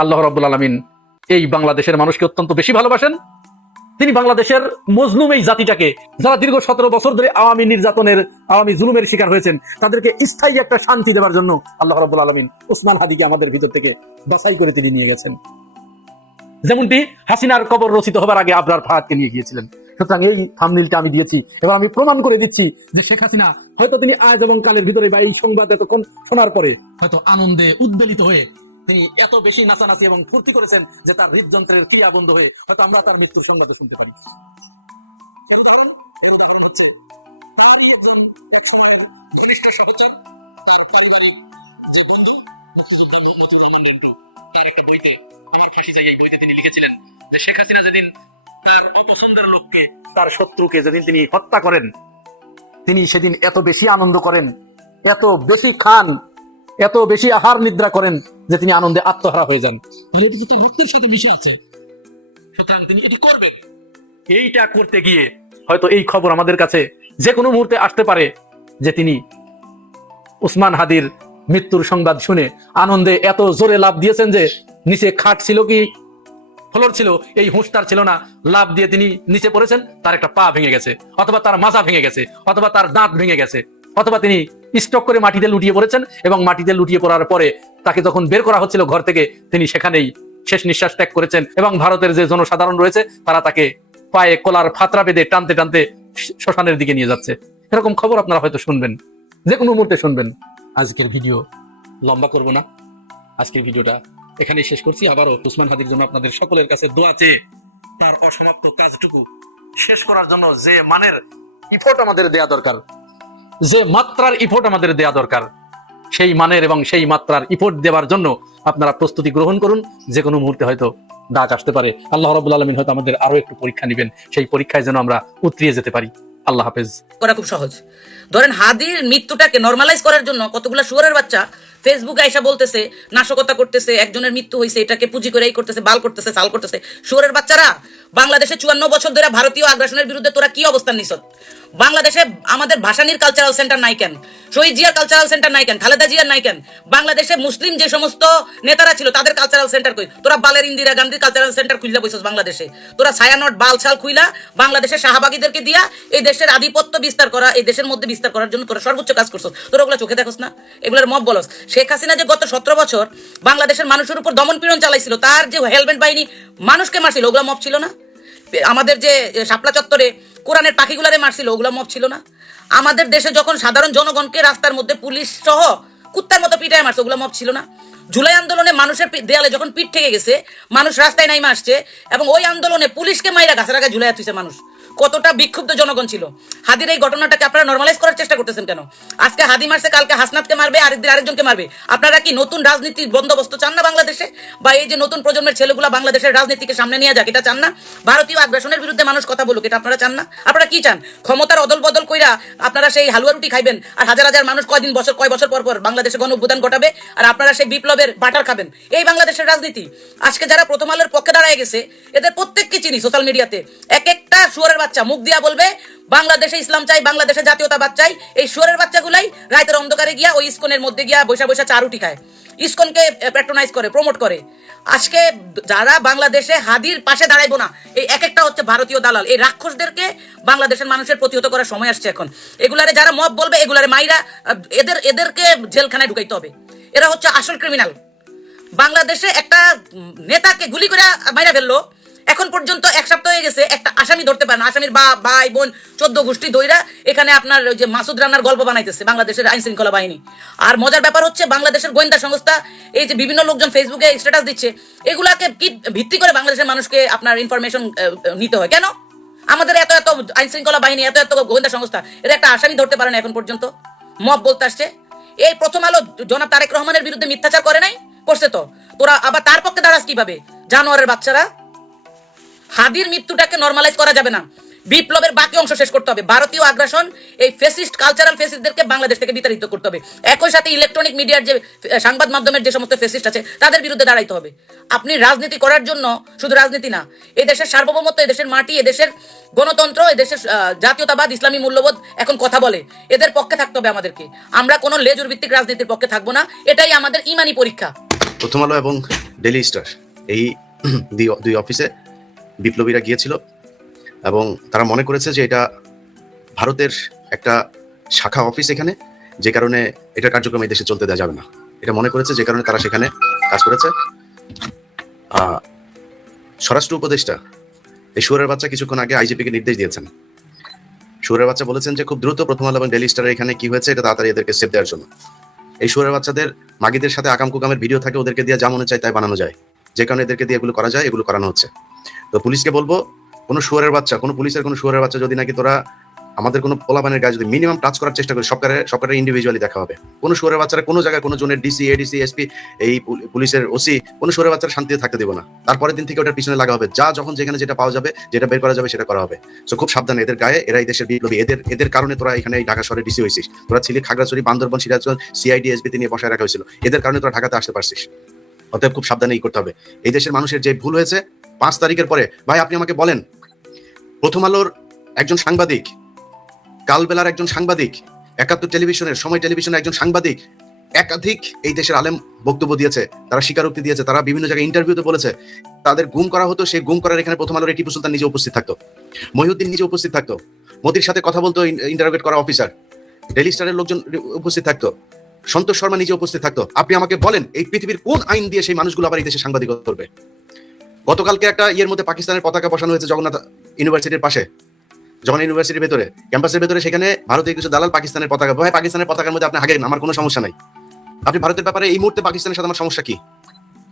আল্লাহ রাব্বুল আলামিন এই বাংলাদেশের মানুষকে অত্যন্ত বেশি ভালোবাসেন। তিনি বাংলাদেশের মজলুম এই জাতিটাকে, যারা দীর্ঘ 17 বছর ধরে আওয়ামী নির্যাতনের, আওয়ামী জুলুমের শিকার হয়েছেন, তাদেরকে স্থায়ী একটা শান্তি দেওয়ার জন্য আল্লাহ রাব্বুল আলামিন ওসমান হাদিকে আমাদের ভিতর থেকে বাছাই করে তিনি নিয়ে গেছেন, যেমনটি হাসিনার কবর রচিত হবার আগে আবরার ফাহাদকে নিয়ে গিয়েছিলেন। সুতরাং এই থাম্বনেইলটা আমি দিয়েছি, এবার আমি প্রমাণ করে দিচ্ছি যে শেখ হাসিনা হয়তো তিনি আজ এবং কালের ভিতরে বা এই সংবাদ এতক্ষণ শোনার পরে হয়তো আনন্দে উদ্বেলিত হয়ে তিনি এত বেশি নাচানাচি এবং ফুর্তি করেছেন যে তার হৃদযন্ত্রের ক্রিয়া বন্ধ হয়ে হয়তো আমরা তার মৃত্যুর সংবাদ শুনতে পারি। এর উদাহরণ হচ্ছে তারই একজন এক সময়ের ঘনিষ্ঠ সহচর, তার পারিবারিক যে বন্ধু মুক্তিযোদ্ধা মতিউর রহমান রেন্টু, তার একটা বইতে, আমার ফাঁসি চাই, এই বইতে তিনি লিখেছিলেন যে শেখ হাসিনা যেদিন তার অপছন্দের লোককে, তার শত্রুকে যেদিন তিনি হত্যা করেন, তিনি সেদিন এত বেশি আনন্দ করেন, এত বেশি খান, এত বেশি আহার নিদ্রা করেন যে তিনি আনন্দে আত্মহারা হয়ে যান। এটি তো তার রক্তের সাথে মিশে আছে, সুতরাং তিনি এটি করবেন। এইটা করতে গিয়ে হয়তো এই খবর আমাদের কাছে যে কোনো মুহূর্তে আসতে পারে যে তিনি ওসমান হাদির মৃত্যুর সংবাদ শুনে আনন্দে এত জোরে লাফ দিয়েছেন যে নিচে খাট ছিল কি ফ্লোর ছিল এই হুঁশ তার ছিল না, লাফ দিয়ে তিনি নিচে পড়েছেন, তার একটা পা ভেঙে গেছে, অথবা তার মাজা ভেঙে গেছে, অথবা তার দাঁত ভেঙে গেছে, অথবা তিনি স্টক করে মাটিতে লুটিয়ে পড়েছেন এবং মাটিতে লুটিয়ে পড়ার পরে তাকে যখন বের করা হচ্ছিল ঘর থেকে, তিনি সেখানেই শেষ নিঃশ্বাস ত্যাগ করেছেন এবং ভারতের যে জনসাধারণ রয়েছে তারা তাকে পায়ে কলার ফাতরা বেঁধে টানতে টানতে শ্মশানের দিকে নিয়ে যাচ্ছে। এরকম খবর আপনারা হয়তো শুনবেন, যে কোনো মুহূর্তে শুনবেন। আজকের ভিডিও লম্বা করব না, আজকের ভিডিওটা এখানেই শেষ করছি। আবারও ওসমান হাদির জন্য আপনাদের সকলের কাছে দোয়া চেয়ে তার অসমাপ্ত কাজটুকু শেষ করার জন্য যে মানের ইফোর্ট আমাদের দেয়া দরকার, যে মাত্রার ইফোর্ট আমাদের দেয়া দরকার, সেই মানের এবং সেই মাত্রার ইফোর্ট দেওয়ার জন্য আপনারা প্রস্তুতি গ্রহণ করুন। যে কোনো মুহূর্তে হয়তো ডাক আসতে পারে। আল্লাহ রাব্বুল আলামিন হয়তো আমাদের আরো একটু পরীক্ষা নেবেন, সেই পরীক্ষায় যেন আমরা উতরিয়ে যেতে পারি। আল্লাহ হাফেজ। করা খুব সহজ। ধরেন হাদির মৃত্যুটাকে নরমালাইজ করার জন্য কতগুলো শুয়োরের বাচ্চা ফেসবুকে আইসা বলতেছে, নাশকতা করতেছে, একজনের মৃত্যু হয়েছে, এটাকে পুঁজি করে এই করতেছে, বাল করতেছে, সাল করতেছে। শুয়োরের বাচ্চারা, বাংলাদেশে 54 বছর ধরে ভারতীয় আগ্রাসনের বিরুদ্ধে তোরা কি অবস্থান নিছ? বাংলাদেশে আমাদের ভাসানীর কালচারাল সেন্টার নাই কেন? শহীদ জিয়ার কালচারাল সেন্টার নাই কেন? খালেদা জিয়ার নাই কেন? বাংলাদেশে মুসলিম যে সমস্ত নেতারা ছিল তাদের কালচারাল সেন্টার কই? তোরা বালের ইন্দিরা গান্ধীর কালচারাল সেন্টার খুইলা বইছস বাংলাদেশে। তোরা ছায়ানট বাল ছাল খুইলা বাংলাদেশের শাহবাগীদেরকে দিয়া এই দেশের আধিপত্য বিস্তার করা, এই দেশের মধ্যে বিস্তার করার জন্য তোরা সর্বোচ্চ কাজ করছস। তোরা ওগুলো চোখে দেখোস না? এগুলোর মব বলস। শেখ হাসিনা যে গত 17 বছর বাংলাদেশের মানুষের উপর দমন পীড়ন চালাইছিল, তার যে হেলমেট বাহিনী মানুষকে মারছিল, ওগুলো মব ছিল না? আমাদের যে শাপলা চত্বরে কোরআনের পাখিগুলারে মারছিল, ওগুলো মব ছিল না? আমাদের দেশে যখন সাধারণ জনগণকে রাস্তার মধ্যে পুলিশ সহ কুত্তার মতো পিটায় মারছে, ওগুলো মব ছিল না? জুলাই আন্দোলনে মানুষের দেয়ালে যখন পিঠ থেকে গেছে, মানুষ রাস্তায় নাইমা আসছে এবং ওই আন্দোলনে পুলিশকে মাইরা গাছের আগে ঝুলাইয়া থুইছে মানুষ, কতটা বিক্ষুব্ধ জনগণ ছিল। হাদির এই ঘটনাটাকে আপনারা নর্মালাইজ করার চেষ্টা করতেছেন কেন? আজকে হাদি মারছে, কালকে হাসনাতকে মারবে, আরেকদিন আরেকজনকে মারবে। আপনারা কি নতুন রাজনীতির বন্দোবস্ত চান না বাংলাদেশে? বা এই যে নতুন প্রজন্মের ছেলেগুলা বাংলাদেশের রাজনীতিকে সামনে নিয়ে যাক, এটা চান না? ভারতীয় আগ্রাসনের বিরুদ্ধে মানুষ কথা বলুক, এটা আপনারা চান না? আপনারা কি চান? ক্ষমতার অদল বদল কইরা আপনারা সেই হালুয়া রুটি খাইবেন, আর হাজার হাজার মানুষ কয় বছর পর পর বাংলাদেশে গণ অভ্যুত্থান ঘটাবে, আর আপনারা সেই বিপ্লবের বাটার খাবেন। এই বাংলাদেশের রাজনীতি। আজকে যারা প্রথম আলোর পক্ষে দাঁড়ায় গেছে, এদের প্রত্যেককে চিনি সোশ্যাল মিডিয়াতে। এক একটা শুয়োরের বাচ্চা মুখ দিয়া বলবে বাংলাদেশে ইসলাম চাই, বাংলাদেশে জাতীয়তাবাদ চাই। এই শুয়োরের বাচ্চাগুলাই রাতের অন্ধকারে গিয়া ওই ইসকনের মধ্যে গিয়া বৈশা বৈশা চা রুটি খায়, ইসকনকে প্যাট্রোনাইজ করে, প্রমোট করে। আজকে যারা বাংলাদেশে হাদির পাশে দাঁড়াইবো না, এই এক একটা হচ্ছে ভারতীয় দালাল। এই রাক্ষসদেরকে বাংলাদেশের মানুষের প্রতিহত করার সময় আসছে এখন। এগুলারে যারা মব বলবে, এগুলারে মাইরা এদেরকে জেলখানায় ঢুকাইতে হবে। এরা হচ্ছে আসল ক্রিমিনাল। বাংলাদেশে একটা নেতাকে গুলি করে মাইরা ফেললো, এখন পর্যন্ত 1 সপ্তাহ হয়ে গেছে, একটা আসামি ধরতে পারে না। আসামির ভাই বোন 14 গোষ্ঠী দইরা এখানে আপনার ওই যে মাসুদ রান্নার গল্প বানাইতেছে বাংলাদেশের আইন শৃঙ্খলা বাহিনী। আর মজার ব্যাপার হচ্ছে বাংলাদেশের গোয়েন্দা সংস্থা, এই যে বিভিন্ন লোকজন ফেসবুকে স্ট্যাটাস দিচ্ছে, এগুলাকে কি ভিত্তি করে বাংলাদেশের মানুষকে আপনার ইনফরমেশন নিতে হয় কেন? আমাদের এত এত আইন শৃঙ্খলা বাহিনী, এত এত গোয়েন্দা সংস্থা, এরা একটা আসামি ধরতে পারে না এখন পর্যন্ত। মব বলতে আসছে। এই প্রথম আলো জনাব তারেক রহমানের বিরুদ্ধে মিথ্যাচার করে নাই? করছে তো। তোরা আবার তার পক্ষে দাঁড়াস কিভাবে? জানোয়ারের বাচ্চারা। হাদির মৃত্যুটাকে নরমালাইজ করা যাবে না। বিপ্লবের বাকি অংশ শেষ করতে হবে। ভারতীয় আগ্রাসন, এই ফেসিস্ট কালচারাল ফেসিস্টদেরকে বাংলাদেশ থেকে বিতাড়িত করতে হবে। একই সাথে ইলেকট্রনিক মিডিয়ার যে সংবাদ মাধ্যমের যে সমস্ত ফেসিস্ট আছে, তাদের বিরুদ্ধে দাঁড়াইতে হবে। আপনি রাজনীতি করার জন্য শুধু রাজনীতি না, এই দেশের সার্বভৌমত্ব, এদেশের মাটি, এদেশের গণতন্ত্র, এদেশের জাতীয়তাবাদ, ইসলামী মূল্যবোধ এখন কথা বলে। এদের পক্ষে থাকতে হবে আমাদেরকে। আমরা কোনো লেজুর ভিত্তিক রাজনীতির পক্ষে থাকবো না। এটাই আমাদের ইমানি পরীক্ষা। প্রথম আলো এবং ডেইলি স্টার এই দুই অফিসে বিপ্লবীরা গিয়েছিল এবং তারা মনে করেছে যে এটা ভারতের একটা শাখা অফিস এখানে, যে কারণে এটার কার্যক্রম এই দেশে চলতে দেওয়া যাবে না, এটা মনে করেছে, যে কারণে তারা সেখানে কাজ করেছে। স্বরাষ্ট্র উপদেষ্টা এই শুয়োরের বাচ্চা কিছুক্ষণ আগে আইজিপিকে নির্দেশ দিয়েছেন। শুয়োরের বাচ্চা বলেছেন যে খুব দ্রুত প্রথম আলো এবং ডেইলি স্টারের এখানে কি হয়েছে এটা তাড়াতাড়ি এদেরকে সেভ দেওয়ার জন্য। এই শুয়োরের বাচ্চাদের মাগিদের সাথে আকাম কুকামের ভিডিও থাকে, ওদেরকে দিয়ে যা মনে চায় তাই বানানো যায়, যে কারণে এদেরকে দিয়ে এগুলো করা যায়, এগুলো করানো হচ্ছে। তো পুলিশকে বলবো, কোনো শুয়োরের বাচ্চা, কোনো পুলিশের কোনো শুয়োরের বাচ্চা যদি নাকি তোরা আমাদের কোনো পোলাপানের গায়ে যদি মিনিমাম টাচ করার চেষ্টা করি, সবকারে ইন্ডিভিজুয়ালি দেখা হবে। কোনো শুয়োরের বাচ্চারা কোনো জায়গায় কোনো জনের ডিসি, এডিসি, এসপি, এই পুলিশের ওসি, কোনো শুয়োরের বাচ্চারা শান্তিতে থাকতে দেবো না। তারপরের দিন থেকে ওটার পিছনে লাগা হবে, যখন যেখানে যেটা পাওয়া যাবে, যেটা বের করা যাবে সেটা করা হবে। সো খুব সাবধানে এদের গায়ে, এরা এই দেশের বিপ্লবী, এদের কারণে তোরা এখানে এই ঢাকা শহরে ডিসি হয়েছিস, তোরা ছিলি খাগড়াছড়ি, বান্দরবান, সিরাজগঞ্জ, সিআইডি, এসবিতে নিয়ে বসায় রাখা হয়েছিল, এদের কারণে তোরা ঢাকাতে আসতে পারছিস। অতএব খুব সাবধানে করতে হবে। এই দেশের মানুষের যে ভুল হয়েছে 5 তারিখের পরে, ভাই আপনি আমাকে বলেন, প্রথম আলোর একজন সাংবাদিক, কালবেলার একজন সাংবাদিক, 71 টেলিভিশনের, সময় টেলিভিশনের একজন সাংবাদিক, একাধিক এই দেশের আলেম বক্তব্য দিয়েছে, তারা স্বীকারোক্তি দিয়েছে, তারা বিভিন্ন জায়গায় ইন্টারভিউতে বলেছে তাদের গুম করা হতো। সেই গুম করার এখানে প্রথম আলোর টিপু সুলতান নিজে উপস্থিত থাকতো, মহিউদ্দিন নিজে উপস্থিত থাকতো, মোদির সাথে কথা বলতো ইন্টারোগেট করা অফিসার, ডেইলি স্টারের লোকজন উপস্থিত থাকতো, সন্তোষ শর্মা নিজে উপস্থিত থাকতো। আপনি আমাকে বলেন এই পৃথিবীর কোন আইন দিয়ে সেই মানুষগুলো আবার এই দেশে সাংবাদিকতা করবে? গতকালকে একটা ইয়ের মধ্যে পাকিস্তানের পতাকা বসানো হয়েছে জগন্নাথ ইউনিভার্সিটির পাশে, জগন্নাথ ইউনিভার্সিটির ভেতরে, ক্যাম্পাসের ভেতরে, সেখানে ভারতীয় কিছু দালাল পাকিস্তানের পতাকা, ভাই পাকিস্তানের পতাকার মধ্যে আপনি হাগেন, আমার কোনো সমস্যা নাই। আপনি ভারতের ব্যাপারে এই মুহূর্তে পাকিস্তানের সাথে আমার সমস্যা কি?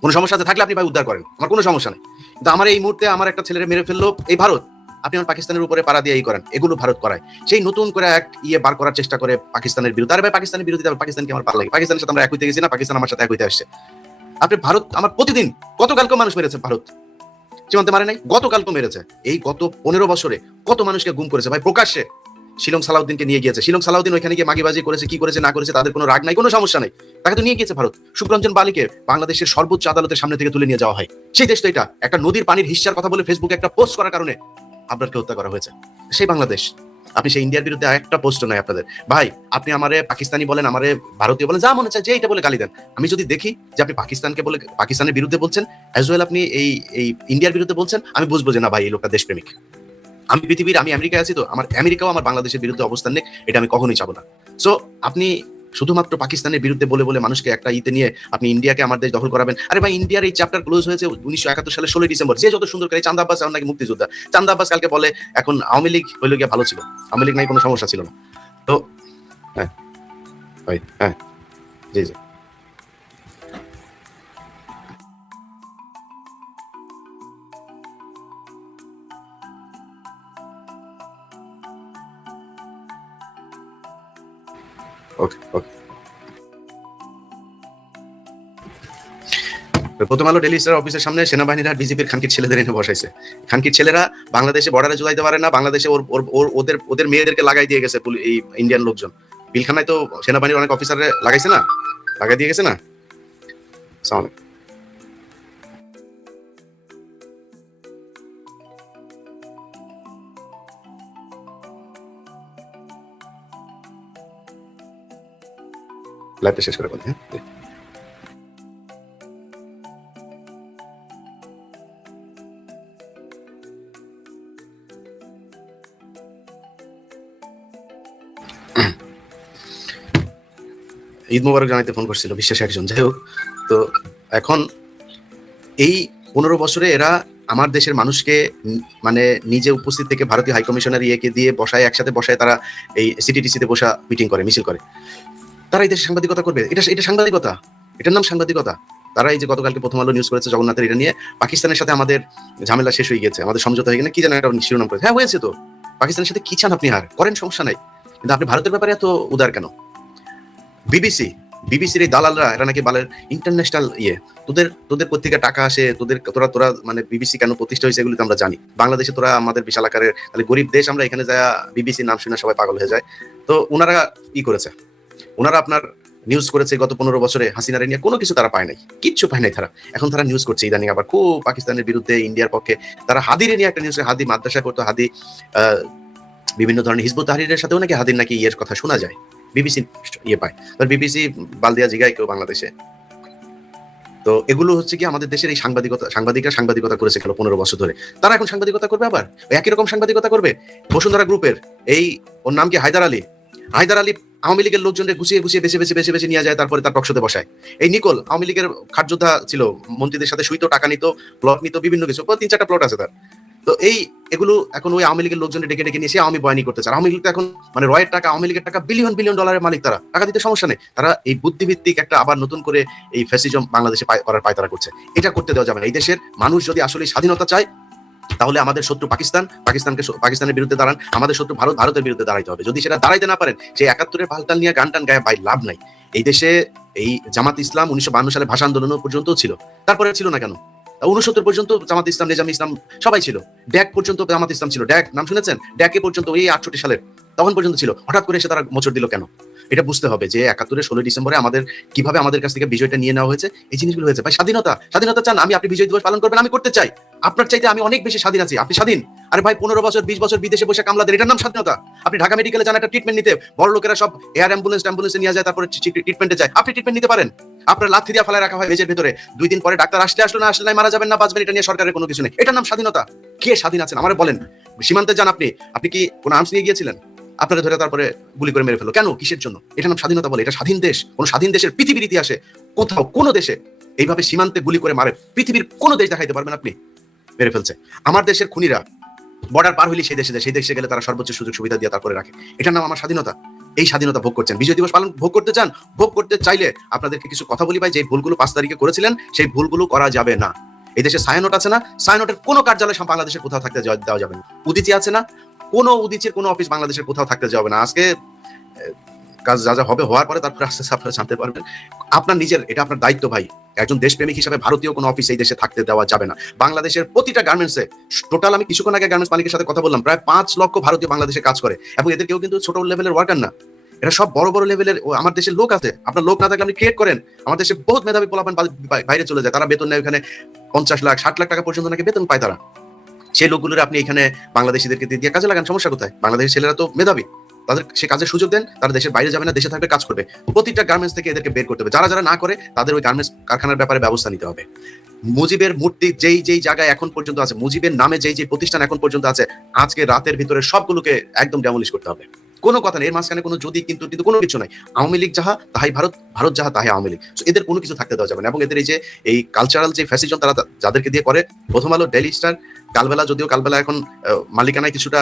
কোনো সমস্যা থাকলে আপনি ভাই উদ্ধার করেন, আমার কোনো সমস্যা নেই। কিন্তু আমার এই মুহূর্তে আমার একটা ছেলের মেরে ফেললো এই ভারত, আপনি আমার পাকিস্তানের উপরে পাড়া দিয়ে এই করেন, এগুলো ভারত করায়। সেই নতুন করে এক বার করার চেষ্টা করে পাকিস্তানের বিরুদ্ধে। আরে ভাই পাকিস্তানের বিরুদ্ধে পাকিস্তানকে আমার ভালো লাগে, পাকিস্তানের সাথে আমরা এক হইতে গেছি না, পাকিস্তান আমার সাথে এক হইতে আসছে। আপনি ভারত আমার প্রতিদিন, গতকালকেও মানুষ মেরেছে ভারত, সীমান্তে মারে নাই, গতকালকেও মেরেছে। এই গত 15 বছরে কত মানুষকে গুম করেছে ভাই প্রকাশ্যে। শিলং সালাউদ্দিনকে নিয়ে গিয়েছে, শিলং সালাউদ্দিন ওইখানে গিয়ে মাগিবাজি করেছে, কি করেছে না করেছে তাদের কোনো রাগ নাই, কোনো সমস্যা নাই, তাকে তো নিয়ে গিয়েছে ভারত। সুখরঞ্জন বালিকে বাংলাদেশের সর্বোচ্চ আদালতের সামনে থেকে তুলে নিয়ে যাওয়া হয়। সেই দেশ তো এটা, একটা নদীর পানির হিস্সার কথা বলে ফেসবুকে একটা পোস্ট করার কারণে আবরারকে হত্যা করা হয়েছে। সেই বাংলাদেশ, আপনি সেই ইন্ডিয়ার বিরুদ্ধে একটা পোস্ট নাই আপনাদের। ভাই আপনি আমারে পাকিস্তানি বলেন, আমারে ভারতীয় বলেন, যা মনে চায় যে এটা বলে গালি দেন। আমি যদি দেখি যে আপনি পাকিস্তানকে বলে পাকিস্তানের বিরুদ্ধে বলছেন, অ্যাজ ওয়েল আপনি এই ইন্ডিয়ার বিরুদ্ধে বলছেন, আমি বুঝবো যে না ভাই এই লোকটা দেশপ্রেমিক। আমি পৃথিবীর, আমি আমেরিকায় আছি, তো আমার আমেরিকাও আমার বাংলাদেশের বিরুদ্ধে অবস্থান নেই, এটা আমি কখনোই চাবো না। সো আপনি শুধুমাত্র পাকিস্তানের বিরুদ্ধে বলে বলে মানুষকে একটা ইতে নিয়ে আপনি ইন্ডিয়াকে আমার দেশ দখল করাবেন। আরে ভাই ইন্ডিয়ার এই চ্যাপ্টার ক্লোজ হয়েছে 1971 সালের 16 ডিসেম্বর। যে যত সুন্দর করে চান্দা আব্বাস এখন নাকি মুক্তিযোদ্ধা, চান্দা আব্বাস কালকে বলে এখন আওয়ামী লীগ হইলে গিয়ে ভালো ছিল, আওয়ামী লীগ নাই কোনো সমস্যা ছিল না। তো হ্যাঁ ভাই, হ্যাঁ জি জি। ওকে ওকে। প্রথম আলো ডেইলি স্টার অফিসের সামনে সেনাবাহিনীর আর বিজেপির খানকির ছেলেদের এনে বসাইছে। খানকির ছেলেরা বাংলাদেশে বর্ডারে জুলাইতে পারে না, বাংলাদেশে ওদের মেয়েদেরকে লাগাই দিয়ে গেছে এই ইন্ডিয়ান লোকজন। পিলখানায় তো সেনাবাহিনীর অনেক অফিসারে লাগাইছে না, লাগাই দিয়ে গেছে না। আসসালামু আলাইকুম। লাইভটা শেষ করে বলি, হ্যাঁ। ঈদ মোবারক জানাইতে ফোন করছিল বিশ্বাসী একজন। যাই হোক, তো এখন এই 15 বছরে এরা আমার দেশের মানুষকে মানে নিজে উপস্থিত থেকে ভারতীয় হাইকমিশনার ইয়েকে দিয়ে বসায়, একসাথে বসায় তারা এই সিটিটিসিতে বসা মিটিং করে, মিছিল করে। তারা এই দেশে সাংবাদিকতা করবে? এটা সাংবাদিকতা, এটার নাম সাংবাদিকতা। তারা এই যে গতকালকে প্রথম আলো নিউজ করেছে জগন্নাথের, এটা নিয়ে পাকিস্তানের সাথে আমাদের ঝামেলা শেষ হয়ে গেছে, আমাদের সমঝোতা হয়ে গেছে, কি জানা একটা শিরোনাম করেছে। হ্যাঁ হয়েছে তো, পাকিস্তানের সাথে কি চান আপনি, আর করেন, সমস্যা নাই, কিন্তু আপনি ভারতের ব্যাপারে এত উদার কেন? বিবিসির এই দালালরা, এরা নাকি বলেন ইন্টারন্যাশনাল তোদের পত্রিকা টাকা আসে, তোরা মানে বিবিসি কেন প্রতিষ্ঠা হয়েছে এগুলো তো আমরা জানি। বাংলাদেশে তোরা আমাদের বিশাল আকারের তাহলে গরিব দেশ, আমরা এখানে যা বিবিসির নাম শুনে সবাই পাগল হয়ে যায়। তো ওনারা কি করেছে? ওনারা আপনার নিউজ করেছে গত 15 বছরে হাসিনারে নিয়ে, কোনো কিছু তারা পায় নাই, কিচ্ছু পায় নাই তারা। এখন তারা নিউজ করছে ইদানিং আবার খুব পাকিস্তানের বিরুদ্ধে, ইন্ডিয়ার পক্ষে। তারা হাদিরে নিয়ে একটা নিউজ, হাদি মাদ্রাসা করতো, হাদি বিভিন্ন ধরনের হিজবুত তাহরিরের সাথেও নাকি হাদির নাকি ইয়ের কথা শোনা যায়, বিবিসি ইয়ে পায়। বিবিসি বালদিয়া জিগায় কেউ বাংলাদেশে। তো এগুলো হচ্ছে কি আমাদের দেশের এই সাংবাদিকরা সাংবাদিকতা করেছে গেল 15 বছর ধরে, তারা এখন সাংবাদিকতা করবে আবার একই রকম সাংবাদিকতা করবে। বসুন্ধরা গ্রুপের এই ওর নাম কি হায়দার আলী আওয়ামী লীগের লোকজনকে গুছিয়ে বেছে নিয়ে যায়, তারপরে তার টকশোতে বসায়। এই নিকোল আওয়ামী লীগের খাটযোদ্ধা ছিল, মন্ত্রীদের সাথে শুইতো, টাকা নিত, প্লট নিত, বিভিন্ন কিছু, 3-4টা প্লট আছে তার। তো এগুলো এখন ওই আওয়ামী লীগের লোকজনের ডেকে নিয়ে এসে আওয়ামী বয়ানি করতেছে। আওয়ামী লীগ তো এখন মানে রয়ের টাকা, আওয়ামী লীগের টাকা বিলিয়ন ডলারের মালিক, তারা টাকা দিতে সমস্যা নেই। তারা এই বুদ্ধিভিত্তিক একটা আবার নতুন করে এই ফ্যাসিজম বাংলাদেশে করার পায়তারা করছে। এটা করতে দেওয়া যাবে না। এই দেশের মানুষ যদি আসলে স্বাধীনতা চায়, তাহলে আমাদের শত্রু পাকিস্তানের বিরুদ্ধে দাঁড়ান, আমাদের শত্রু ভারতের বিরুদ্ধে দাঁড়াইতে হবে। যদি সেটা দাঁড়াইতে না পারেন, সেই 71-এর পাল্টাল নিয়ে গান টান গায়ে ভাই লাভ নাই। এই দেশে এই জামাত ইসলাম 1952 সালে ভাষা আন্দোলন পর্যন্ত ছিল, তারপরে ছিল না কেন? 69 পর্যন্ত জামাত ইসলাম, নিজাম ইসলাম সবাই ছিল। ড্যাক পর্যন্ত জামাত ইসলাম ছিল, ড্যাক নাম শুনেছেন? ড্যাকে পর্যন্ত এই 68 সালের তখন পর্যন্ত ছিল। হঠাৎ করে এসে তারা মোচড় দিল কেন? এটা বুঝতে হবে যে 71-এর 16 ডিসেম্বরে কিভাবে আমাদের কাছ থেকে বিজয়টা নিয়ে নেওয়া হয়েছে, এই জিনিসগুলো হয়েছে। ভাই স্বাধীনতা চান, আপনি বিজয় দিবস পালন করবেন, আমি করতে চাই। আপনার চাইতে আমি অনেক বেশি স্বাধীন আছি, আপনি স্বাধীন। আরে ভাই 15 বছর 20 বছর বিদেশে বসে কামলাদের, এটার নাম স্বাধীনতা। আপনি ঢাকা মেডিকেলে যান একটা ট্রিটমেন্ট নিতে, বড় লোকেরা সব এয়ার অ্যাম্বুলেন্সে নিয়ে যায়, তারপরে ট্রিটমেন্টে যায়। আপনি ট্রিটমেন্ট নিতে পারেন, আপনার লাথি দিয়ে ফেলায় রাখা হয় মেজের ভিতরে, 2 দিন পরে ডাক্তার আসলো না মারা যাবেন না বাঁচবেন, এটা নিয়ে সরকারের কোনো কিছু নেই। এটার নাম স্বাধীনতা। কে স্বাধীন আছেন আমার বলেন? সীমান্তে যান, আপনি কি কোনো আর্মস নিয়ে গিয়েছিলেন? আপনারা ধরে তারপরে গুলি করে মেরে ফেলো কেন? কিসের জন্য? এটা নাম স্বাধীনতা বলে? এটা স্বাধীন দেশ? কোন স্বাধীন দেশের পৃথিবীর ইতিহাসে কোথাও কোনো দেশে এইভাবে সীমান্তে গুলি করে মারে পৃথিবীর কোনো দেশ দেখাইতে পারবেন আপনি? মেরে ফেলছে। আমার দেশের খুনিরা বর্ডার পার হইলে সেই দেশে গেলে তারা সর্বোচ্চ সুযোগ সুবিধা দিয়ে তারপরে রাখে। এটার নাম আমার স্বাধীনতা। এই স্বাধীনতা ভোগ করছেন, বিজয় দিবস পালন ভোগ করতে চান, ভোগ করতে চাইলে আপনাদেরকে কিছু কথা বলি ভাই, যে ভুলগুলো 5 তারিখে করেছিলেন সেই ভুলগুলো করা যাবে না। এই দেশে ছায়ানট আছে না, ছায়ানটের কোনো কার্যালয় বাংলাদেশের কোথাও থাকতে দেওয়া যাবে না। উদিচি আছে না, কোনো উদিচির কোনো অফিস বাংলাদেশের কোথাও থাকতে যাবে না। আজকে কাজ যা হবে হওয়ার পরে তারপরে আস্তে আস্তে আপনারা জানতে পারবেন। আপনার নিজের, এটা আপনার দায়িত্ব ভাই, একজন দেশপ্রেমিক হিসাবে ভারতীয় কোনো অফিস এই দেশে থাকতে দেওয়া যাবে না। বাংলাদেশের প্রতিটা গার্মেন্টসে টোটাল, আমি কিছুক্ষণ আগে গার্মেন্টস মালিকের সাথে কথা বললাম, প্রায় 5 লক্ষ ভারতীয় বাংলাদেশে কাজ করে, এবং এদের কেউ কিন্তু ছোট লেভেলের ওয়ার্কার না, এরা সব বড় লেভেলের আমার দেশের লোক আছে। আপনার লোক না থাকলে আপনি ক্রিয়েট করেন। আমার দেশে বহুত মেধাবী পোলাপান বাইরে চলে যায়, তারা বেতন নেয় ওখানে 50 লাখ 60 লাখ টাকা পর্যন্ত নাকি বেতন পায় তারা। সেই লোকগুলোর আপনি এখানে বাংলাদেশিদেরকে দিয়ে কাজে লাগান, সমস্যা কোথায়? বাংলাদেশের ছেলেরা তো মেধাবী, তাদের সে কাজের সুযোগ দেন, তারা দেশের বাইরে যাবে না, দেশে থাকবে, কাজ করবে। প্রতিটা গার্মেন্টস থেকে এদেরকে বের করতে হবে। যারা না করে তাদের ওই গার্মেন্টস কারখানার ব্যাপারে ব্যবস্থা নিতে হবে। মুজিবের মূর্তি যেই জায়গায় এখন পর্যন্ত আছে, মুজিবের নামে যেই প্রতিষ্ঠান এখন পর্যন্ত আছে, আজকে রাতের ভিতরে সবগুলোকে একদম ডেমলিশ করতে হবে। কোনো কথা নেই, এর মাঝখানে কোনো যদি কিন্তু কোনো কিছু নাই। আওয়ামী লীগ যাহা তাহাই ভারত, ভারত যাহা তাহাই আওয়ামী লীগ। এদের কোনো কিছু থাকতে দেওয়া যাবে না। এবং এদের এই কালচারাল যে ফ্যাসিজম তারা যাদেরকে দিয়ে করে, প্রথম আলো, ডেইলি স্টার, কালবেলা এখন মালিকানায় কিছুটা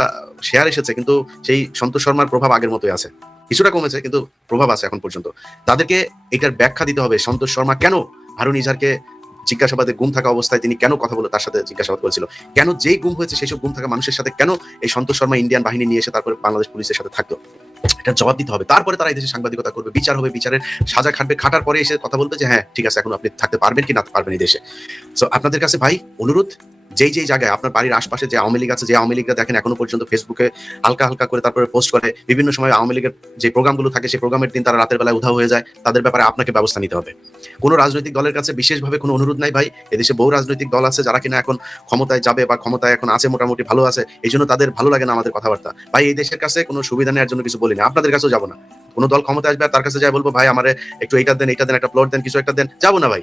শেয়ার এসেছে, কিন্তু সেই সন্তোষ শর্মার প্রভাব আগের মতোই আছে, কিছুটা কমেছে কিন্তু প্রভাব আছে এখন পর্যন্ত। তাদেরকে এটার ব্যাখ্যা দিতে হবে। সন্তোষ শর্মা কেন হারুন ইজারকে জিজ্ঞাসাবাদে গুম থাকা অবস্থায় তিনি কেন কথা বলে তার সাথে জিজ্ঞাসাবাদ করেছিল, কেন যেই গুম হয়েছে সেই সব গুম থাকা মানুষের সাথে কেন এই সন্তোষ শর্মা ইন্ডিয়ান বাহিনী নিয়ে এসে তারপরে বাংলাদেশ পুলিশের সাথে থাকতো, এটা জবাব দিতে হবে। তারপরে তারা এই দেশে সাংবাদিকতা করবে, বিচার হবে, বিচারের সাজা খাটবে, খাটার পরে এসে কথা বলবে যে হ্যাঁ ঠিক আছে এখন আপনি থাকতে পারবেন কি না পারবেন এই দেশে। সো আপনাদের কাছে ভাই অনুরোধ, যেই জায়গায় আপনার বাড়ির আশপাশে যে আওয়ামী লীগ আছে, যে আওয়ামী লীগরা দেখেন এখনো পর্যন্ত ফেসবুকে হালকা হালকা করে তারপরে পোস্ট করে, বিভিন্ন সময় আওয়ামী লীগের যে প্রোগ্রামগুলো থাকে সেই প্রোগ্রামের দিন তারা রাতের বেলায় উধাও হয়ে যায়, তাদের ব্যাপারে আপনাকে ব্যবস্থা নিতে হবে। কোনো রাজনৈতিক দলের কাছে বিশেষভাবে কোনো অনুরোধ নাই ভাই, এদেশে বহু রাজনৈতিক দল আছে যারা কিনা এখন ক্ষমতায় যাবে বা ক্ষমতায় এখন আছে, মোটামুটি ভালো আছে, এই জন্য তাদের ভালো লাগে না আমাদের কথাবার্তা। ভাই এই দেশের কাছে কোনো সুবিধা নেওয়ার জন্য কিছু বলি না, আপনাদের কাছেও যাবো না। কোনো দল ক্ষমতায় আসবে আর তার কাছে যাই বলবো ভাই আমারে একটু এইটা দেন, একটা প্লট দেন, কিছু একটা দেন, যাবো না ভাই।